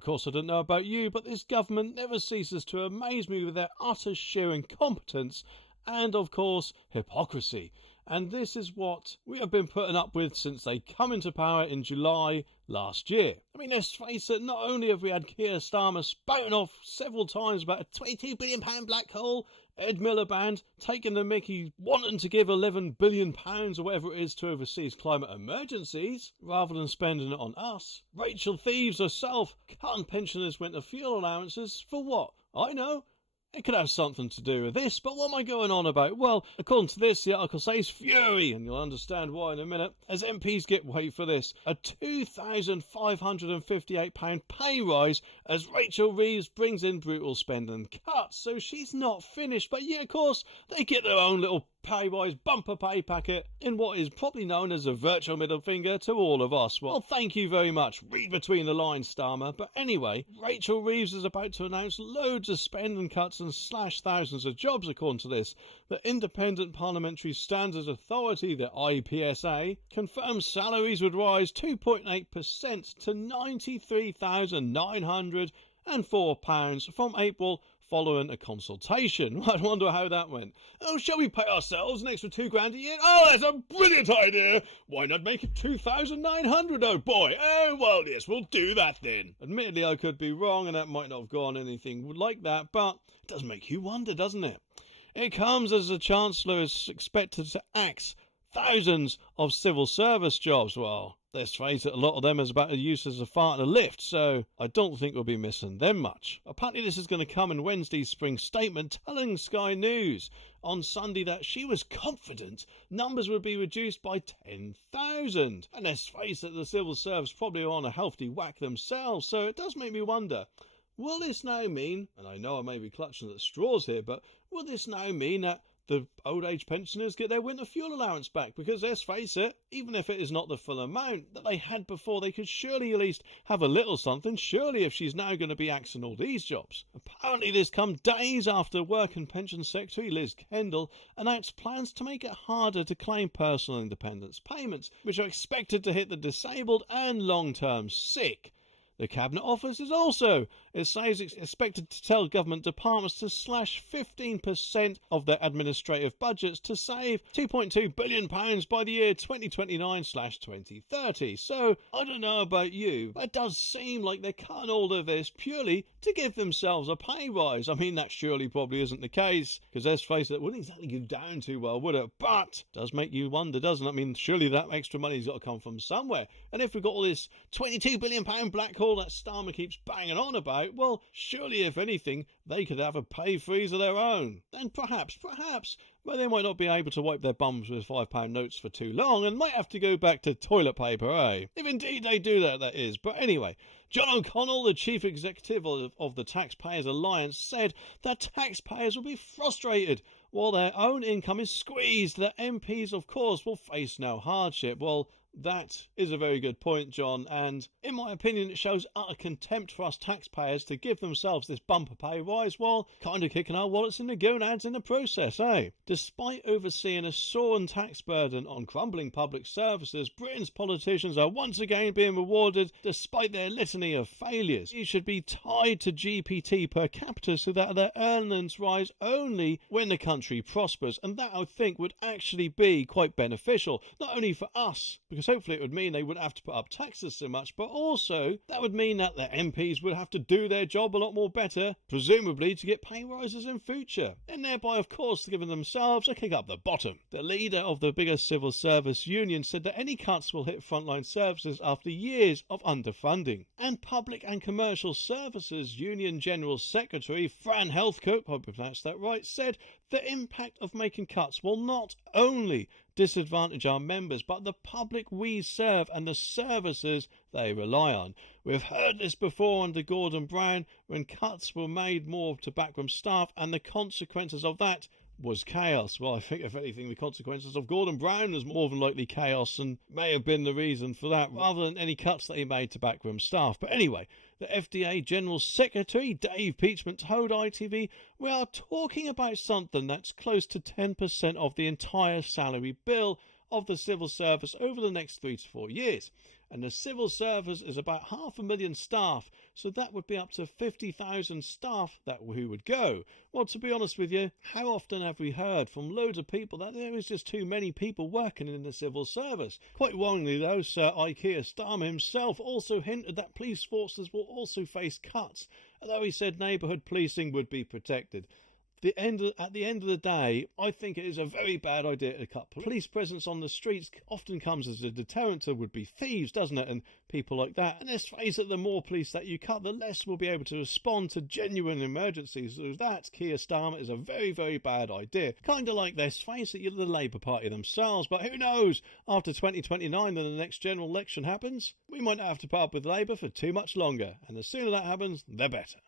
of course, I don't know about you, but this government never ceases to amaze me with their utter sheer incompetence and, of course, hypocrisy. And this is what we have been putting up with since they come into power in July last year. I mean, let's face it, not only have we had Keir Starmer spouting off several times about a £22 billion black hole, Ed Miliband taking the mickey, wanting to give £11 billion or whatever it is to overseas climate emergencies, rather than spending it on us. Rachel Reeves herself cutting pensioners' winter fuel allowances for what? I know. It could have something to do with this, but what am I going on about? Well, according to this, the article says fury, and you'll understand why in a minute, as MPs get, wait for this, a £2,558 pay rise as Rachel Reeves brings in brutal spending cuts. So she's not finished, but yeah, of course, they get their own little pay rise bumper pay packet in what is probably known as a virtual middle finger to all of us. Well, thank you very much. Read between the lines, Starmer. But anyway, Rachel Reeves is about to announce loads of spending cuts and slash thousands of jobs, according to this. The Independent Parliamentary Standards Authority, the IPSA, confirms salaries would rise 2.8% to £93,904 from April, following a consultation. I wonder how that went. Oh, shall we pay ourselves an extra £2,000 a year? Oh, that's a brilliant idea. Why not make it 2,900? Oh boy. Oh, well, yes, we'll do that then. Admittedly, I could be wrong, and that might not have gone anything like that, but it does make you wonder, doesn't it? It comes as the Chancellor is expected to axe thousands of civil service jobs. Well, let's face it, a lot of them is about as use as a fart in a lift, so I don't think we'll be missing them much. Apparently this is going to come in Wednesday's spring statement, telling Sky News on Sunday that she was confident numbers would be reduced by 10,000. And let's face it, the civil service probably are on a healthy whack themselves, so it does make me wonder, will this now mean, and I know I may be clutching at straws here, but will this now mean that the old age pensioners get their winter fuel allowance back? Because let's face it, even if it is not the full amount that they had before, they could surely at least have a little something, surely, if she's now going to be axing all these jobs. Apparently this come days after Work and Pension Secretary Liz Kendall announced plans to make it harder to claim personal independence payments, which are expected to hit the disabled and long-term sick. The Cabinet Office is also, it says, it's expected to tell government departments to slash 15% of their administrative budgets to save £2.2 billion by the year 2029/2030. So, I don't know about you, but it does seem like they're cutting all of this purely to give themselves a pay rise. I mean, that surely probably isn't the case, because let's face it, it wouldn't exactly go down too well, would it? But it does make you wonder, doesn't it? I mean, surely that extra money's got to come from somewhere. And if we've got all this £22 billion black hole that Starmer keeps banging on about, well, surely if anything they could have a pay freeze of their own. Then perhaps, but they might not be able to wipe their bums with £5 notes for too long and might have to go back to toilet paper, eh? If indeed they do that, that is. But anyway, John O'Connell, the chief executive of the Taxpayers Alliance, said that taxpayers will be frustrated while their own income is squeezed. That MPs, of course, will face no hardship. Well, that is a very good point, John, and in my opinion it shows utter contempt for us taxpayers to give themselves this bumper pay rise while kind of kicking our wallets in the gonads in the process, eh? Despite overseeing a soaring tax burden on crumbling public services, Britain's politicians are once again being rewarded despite their litany of failures. It should be tied to GPT per capita so that their earnings rise only when the country prospers, and that I think would actually be quite beneficial, not only for us, because hopefully it would mean they wouldn't have to put up taxes so much, but also that would mean that the MPs would have to do their job a lot more better, presumably to get pay rises in future, and thereby of course giving themselves a kick up the bottom. The leader of the biggest civil service union said that any cuts will hit frontline services after years of underfunding. And Public and Commercial Services Union General Secretary Fran Heathcote, I hope I pronounced that right, said the impact of making cuts will not only disadvantage our members, but the public we serve and the services they rely on. We've heard this before under Gordon Brown, when cuts were made more to backroom staff, and the consequences of that was chaos. Well, I think if anything, the consequences of Gordon Brown was more than likely chaos and may have been the reason for that, rather than any cuts that he made to backroom staff. But anyway, the FDA General Secretary Dave Peachman told ITV, we are talking about something that's close to 10% of the entire salary bill of the civil service over the next 3 to 4 years. And the civil service is about 500,000 staff, So that would be up to 50,000 staff who would go. Well, to be honest with you, how often have we heard from loads of people that there is just too many people working in the civil service? Quite worryingly though, Sir Keir Starmer himself also hinted that police forces will also face cuts, although he said neighbourhood policing would be protected. At the end of the day, I think it is a very bad idea to cut police presence on the streets. Often comes as a deterrent to would-be thieves, doesn't it, and people like that. And let's face it, the more police that you cut, the less will be able to respond to genuine emergencies. So that, Keir Starmer, is a very, very bad idea. Kind of like, let's face it, the Labour Party themselves. But who knows? After 2029, when the next general election happens, we might not have to put up with Labour for too much longer. And the sooner that happens, the better.